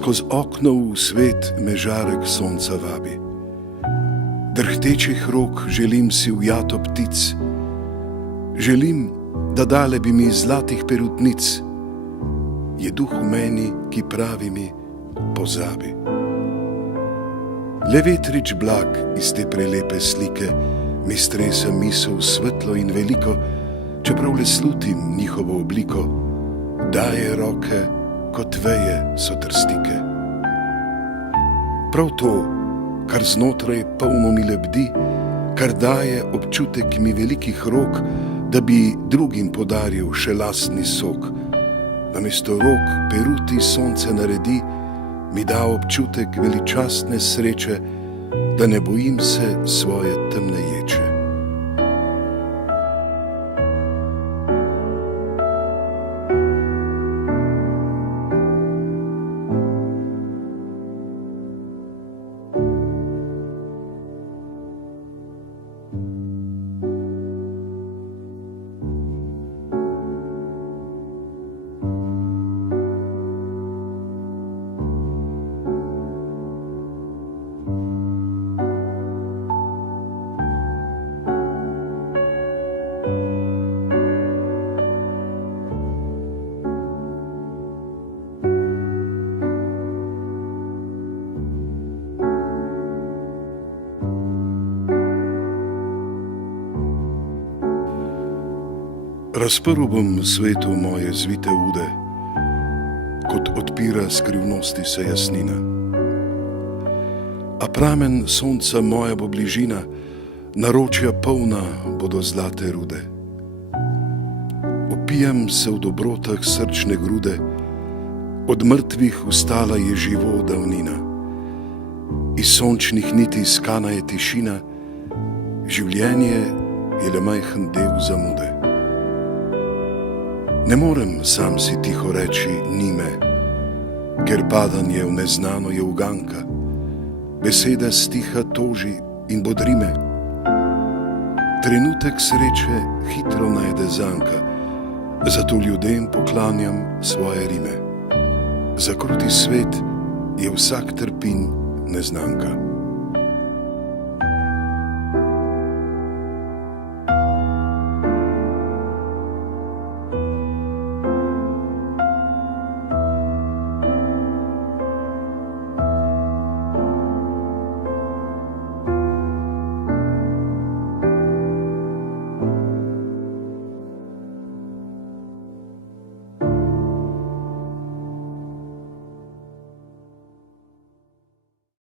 Skoz okno v svet me žarek sonca vabi. Drhtečih rok želim si ujato ptic. Želim, da dale bi mi zlatih perutnic. Je duh v meni, ki pravi mi, pozabi. Le vetrič blag iz te prelepe slike mi stresa misel svetlo in veliko, čeprav le slutim njihovo obliko, daje roke, kot veje so trstike. Prav to, kar znotraj polno mi lebdi, kar daje občutek mi velikih rok, da bi drugim podaril še lastni sok. Namesto rok peruti sonce naredi, mi da občutek veličastne sreče, da ne bojim se svoje temne ječe. Razprl bom svetu moje zvite ude, kot odpira skrivnosti se jasnina. A pramen sonca moja bo bližina, naročja polna bodo zlate rude. Opijem se v dobrotah srčne grude, od mrtvih vstala je živo davnina. Iz sončnih niti skana je tišina, življenje je le majhen del zamude. Ne morem sam si tiho reči ni me, ker padanje v neznano je uganka. Beseda stiha toži in bodri me. Trenutek sreče hitro najde zanka, zato ljudem poklanjam svoje rime. Za kruti svet je vsak trpin neznanka.